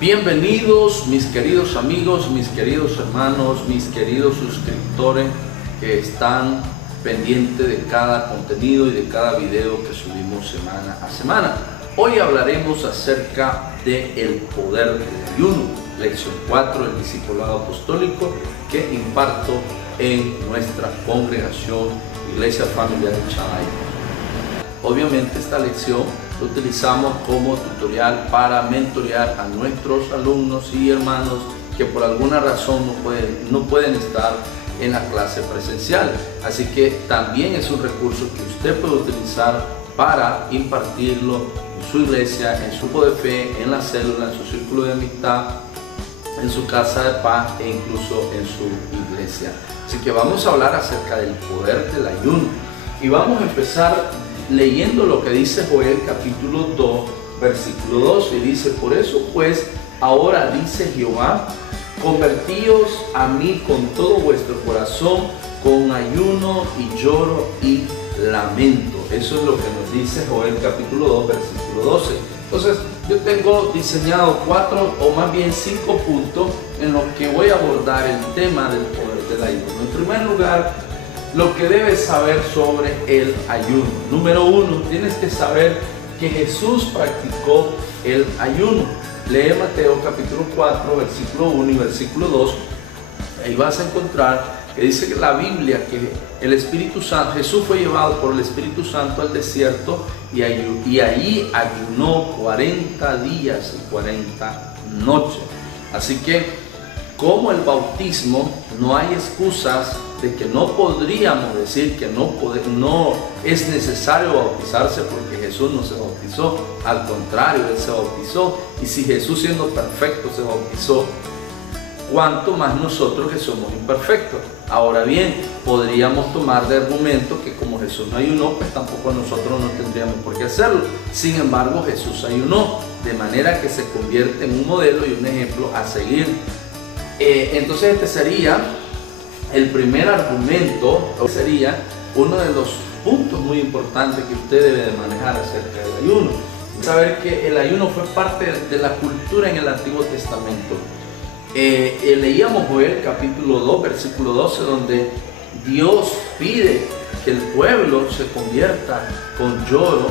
Bienvenidos mis queridos amigos, mis queridos hermanos, mis queridos suscriptores que están pendientes de cada contenido y de cada video que subimos semana a semana. Hoy hablaremos acerca del poder del ayuno, lección 4 del discipulado apostólico que imparto en nuestra congregación Iglesia Familiar de Chalay. Obviamente esta lección lo utilizamos como tutorial para mentorear a nuestros alumnos y hermanos que por alguna razón no pueden estar en la clase presencial. Así que también es un recurso que usted puede utilizar para impartirlo en su iglesia, en su grupo de fe, en la célula, en su círculo de amistad, en su casa de paz e incluso en su iglesia. Así que vamos a hablar acerca del poder del ayuno y vamos a empezar leyendo lo que dice Joel capítulo 2 versículo 2 y dice: por eso pues ahora dice Jehová, convertíos a mí con todo vuestro corazón, con ayuno y lloro y lamento. Eso es lo que nos dice Joel capítulo 2 versículo 12. Entonces yo tengo diseñado 4 o más bien 5 puntos en los que voy a abordar el tema del poder del ayuno. En primer lugar, lo que debes saber sobre el ayuno. Número 1, tienes que saber que Jesús practicó el ayuno. Lee Mateo capítulo 4, versículo 1 y versículo 2. Ahí vas a encontrar que dice que la Biblia que el Espíritu Santo, Jesús fue llevado por el Espíritu Santo al desierto y allí ayunó 40 días y 40 noches. Así que, como el bautismo, no hay excusas de que no podríamos decir que no es necesario bautizarse porque Jesús no se bautizó. Al contrario, Él se bautizó. Y si Jesús, siendo perfecto, se bautizó, ¿cuánto más nosotros que somos imperfectos? Ahora bien, podríamos tomar de argumento que como Jesús no ayunó, pues tampoco nosotros no tendríamos por qué hacerlo. Sin embargo, Jesús ayunó, de manera que se convierte en un modelo y un ejemplo a seguir. Entonces este sería el primer argumento, sería uno de los puntos muy importantes que usted debe de manejar acerca del ayuno. Saber que el ayuno fue parte de la cultura en el Antiguo Testamento. Leíamos Joel capítulo 2 versículo 12, donde Dios pide que el pueblo se convierta con lloro,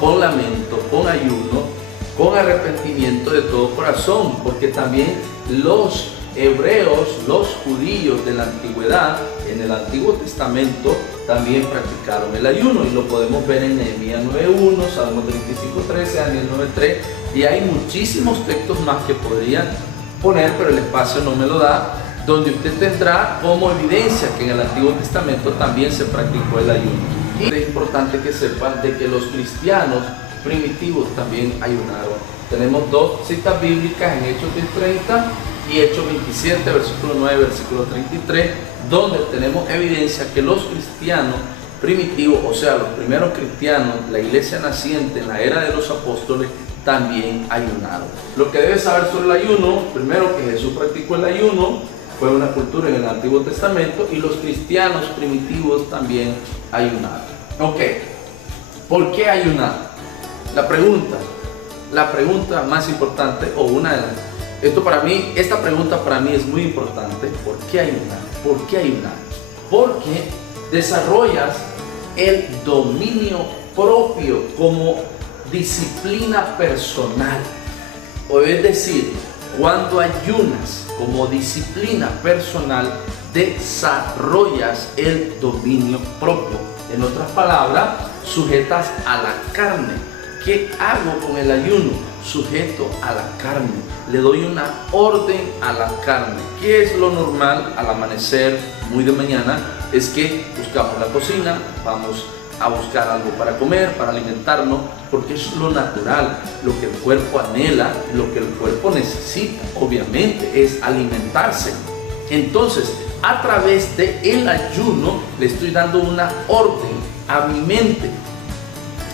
con lamento, con ayuno, con arrepentimiento de todo corazón, porque también los hebreos, los judíos de la antigüedad, en el Antiguo Testamento, también practicaron el ayuno, y lo podemos ver en Nehemías 9.1, Salmo 35.13, Daniel 9.3, y hay muchísimos textos más que podrían poner, pero el espacio no me lo da, donde usted tendrá como evidencia que en el Antiguo Testamento también se practicó el ayuno. Y es importante que sepan de que los cristianos primitivos también ayunaron. Tenemos dos citas bíblicas en Hechos 10:30 y Hechos 27, versículo 9, versículo 33, donde tenemos evidencia que los cristianos primitivos, o sea, los primeros cristianos, la iglesia naciente en la era de los apóstoles, también ayunaron. Lo que debes saber sobre el ayuno: primero, que Jesús practicó el ayuno, fue una cultura en el Antiguo Testamento, y los cristianos primitivos también ayunaron. Ok, ¿por qué ayunar? La pregunta más importante, o una de las, esta pregunta para mí es muy importante. ¿Por qué ayunar? ¿Por qué ayunar? Porque desarrollas el dominio propio como disciplina personal. O es decir, cuando ayunas como disciplina personal, desarrollas el dominio propio. En otras palabras, sujetas a la carne. ¿Qué hago con el ayuno? Sujeto a la carne. Le doy una orden a la carne. ¿Qué es lo normal al amanecer, muy de mañana? Es que buscamos la cocina, vamos a buscar algo para comer, para alimentarnos, porque es lo natural, lo que el cuerpo anhela, lo que el cuerpo necesita, obviamente, es alimentarse. Entonces, a través del ayuno, le estoy dando una orden a mi mente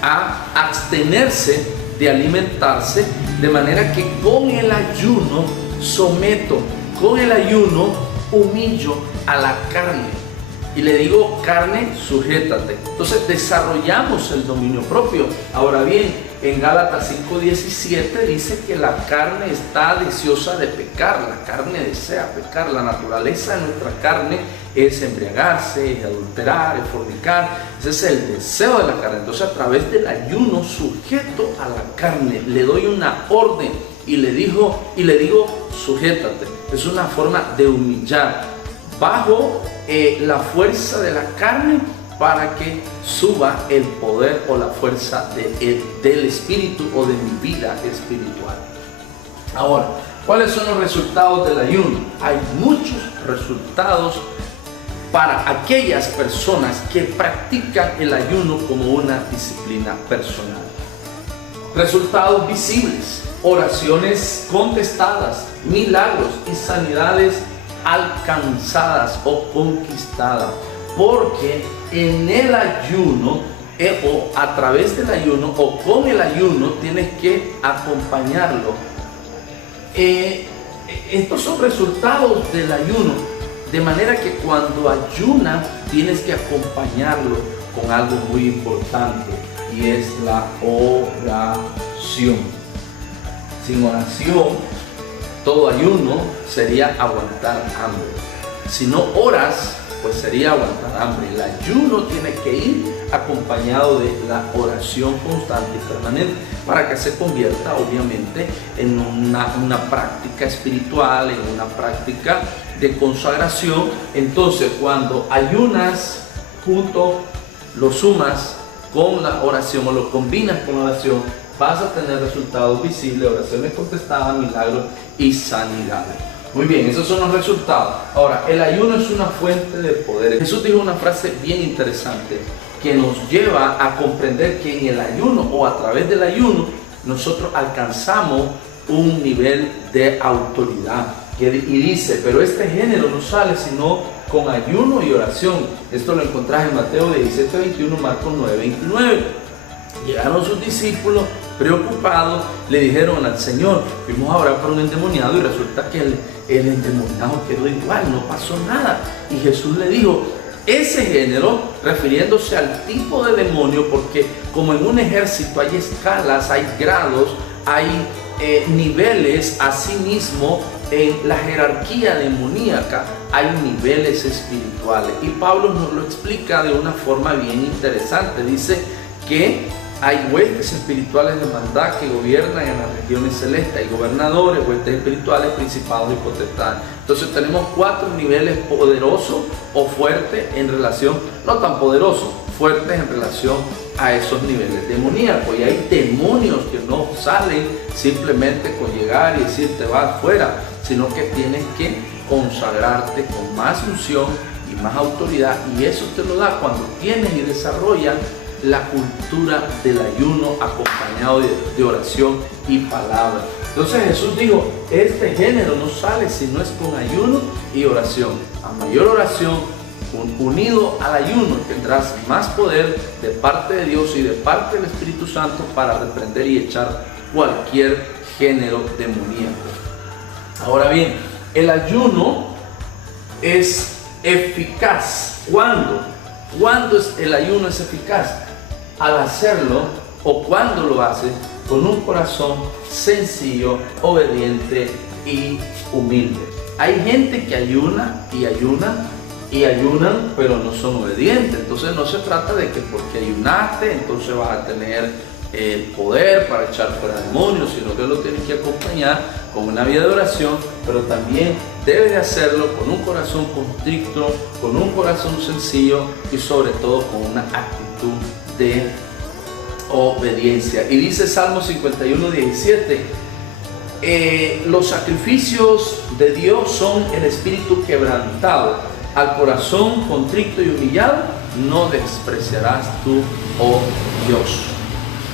a abstenerse de alimentarse, de manera que con el ayuno someto, con el ayuno humillo a la carne y le digo: carne, sujétate. Entonces desarrollamos el dominio propio. Ahora bien, en Gálatas 5:17 dice que la carne está deseosa de pecar, la carne desea pecar, la naturaleza de nuestra carne es embriagarse, es adulterar, es fornicar, ese es el deseo de la carne. Entonces, a través del ayuno sujeto a la carne, le doy una orden y le digo, sujétate. Es una forma de humillar bajo la fuerza de la carne para que suba el poder o la fuerza del espíritu o de mi vida espiritual. Ahora, ¿cuáles son los resultados del ayuno? Hay muchos resultados para aquellas personas que practican el ayuno como una disciplina personal. Resultados visibles: oraciones contestadas, milagros y sanidades alcanzadas o conquistadas. Porque en el ayuno, o a través del ayuno, o con el ayuno, tienes que acompañarlo. Estos son resultados del ayuno, de manera que cuando ayunas, tienes que acompañarlo con algo muy importante, y es la oración. Sin oración, todo ayuno sería aguantar hambre. Si no oras, pues sería aguantar hambre. El ayuno tiene que ir acompañado de la oración constante y permanente para que se convierta obviamente en una práctica espiritual, en una práctica de consagración. Entonces, cuando ayunas junto, lo sumas con la oración o lo combinas con la oración, vas a tener resultados visibles, oraciones contestadas, milagros y sanidades. Muy bien, esos son los resultados. Ahora, el ayuno es una fuente de poder. Jesús dijo una frase bien interesante que nos lleva a comprender que en el ayuno o a través del ayuno nosotros alcanzamos un nivel de autoridad. Y dice, pero este género no sale sino con ayuno y oración. Esto lo encontrás en Mateo 17:21, Marcos 9:29. Llegaron sus discípulos preocupados, le dijeron al Señor: fuimos a orar por un endemoniado y resulta que el endemoniado quedó igual, no pasó nada. Y Jesús le dijo, ese género, refiriéndose al tipo de demonio, porque como en un ejército hay escalas, hay grados, hay niveles, asimismo en la jerarquía demoníaca hay niveles espirituales. Y Pablo nos lo explica de una forma bien interesante. Dice que hay huestes espirituales de maldad que gobiernan en las regiones celestes. Hay gobernadores, huestes espirituales, principados y potestades. Entonces tenemos 4 niveles: poderosos o fuertes en relación, no tan poderosos, fuertes en relación a esos niveles demoníacos. Y hay demonios que no salen simplemente con llegar y decir te vas fuera, sino que tienes que consagrarte con más unción y más autoridad. Y eso te lo da cuando tienes y desarrollas la cultura del ayuno acompañado de oración y palabra. Entonces Jesús dijo, este género no sale si no es con ayuno y oración. A mayor oración, unido al ayuno, tendrás más poder de parte de Dios y de parte del Espíritu Santo para reprender y echar cualquier género demoníaco. Ahora bien, el ayuno es eficaz. ¿Cuándo? ¿Cuándo el ayuno es eficaz? Al hacerlo, o cuando lo haces, con un corazón sencillo, obediente y humilde. Hay gente que ayuna y ayunan, pero no son obedientes. Entonces no se trata de que porque ayunaste, entonces vas a tener el poder para echar fuera demonios, sino que lo tienes que acompañar con una vida de oración, pero también debes de hacerlo con un corazón constricto, con un corazón sencillo y sobre todo con una actitud de obediencia. Y dice Salmo 51:17, los sacrificios de Dios son el espíritu quebrantado, al corazón contrito y humillado no despreciarás tú, oh Dios.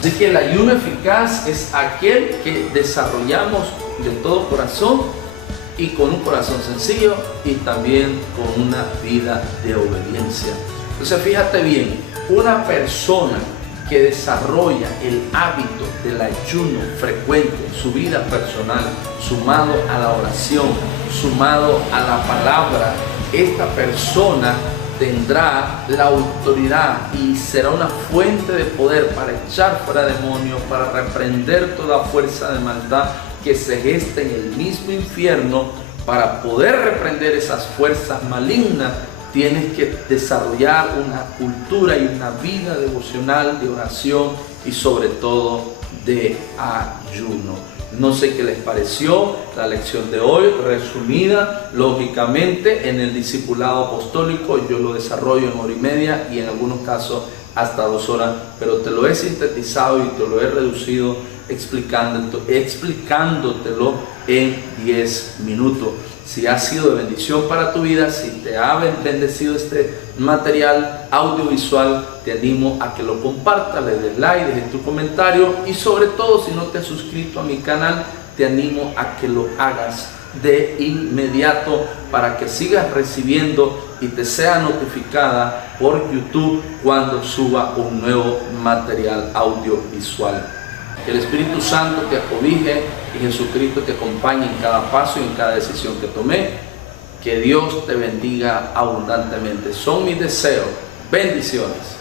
Así que el ayuno eficaz es aquel que desarrollamos de todo corazón y con un corazón sencillo y también con una vida de obediencia. Entonces fíjate bien, una persona que desarrolla el hábito del ayuno frecuente en su vida personal, sumado a la oración, sumado a la palabra, esta persona tendrá la autoridad y será una fuente de poder para echar fuera demonios, para reprender toda fuerza de maldad que se gesta en el mismo infierno. Para poder reprender esas fuerzas malignas, tienes que desarrollar una cultura y una vida devocional de oración y sobre todo de ayuno. No sé qué les pareció la lección de hoy, resumida lógicamente en el discipulado apostólico. Yo lo desarrollo en 1 hora y media y en algunos casos hasta 2 horas, pero te lo he sintetizado y te lo he reducido explicándotelo en 10 minutos. Si ha sido de bendición para tu vida, si te ha bendecido este material audiovisual, te animo a que lo compartas, le des like, dejes tu comentario y sobre todo, si no te has suscrito a mi canal, te animo a que lo hagas de inmediato para que sigas recibiendo y te sea notificada por YouTube cuando suba un nuevo material audiovisual. Que el Espíritu Santo te acobije y Jesucristo te acompañe en cada paso y en cada decisión que tomé. Que Dios te bendiga abundantemente. Son mis deseos. Bendiciones.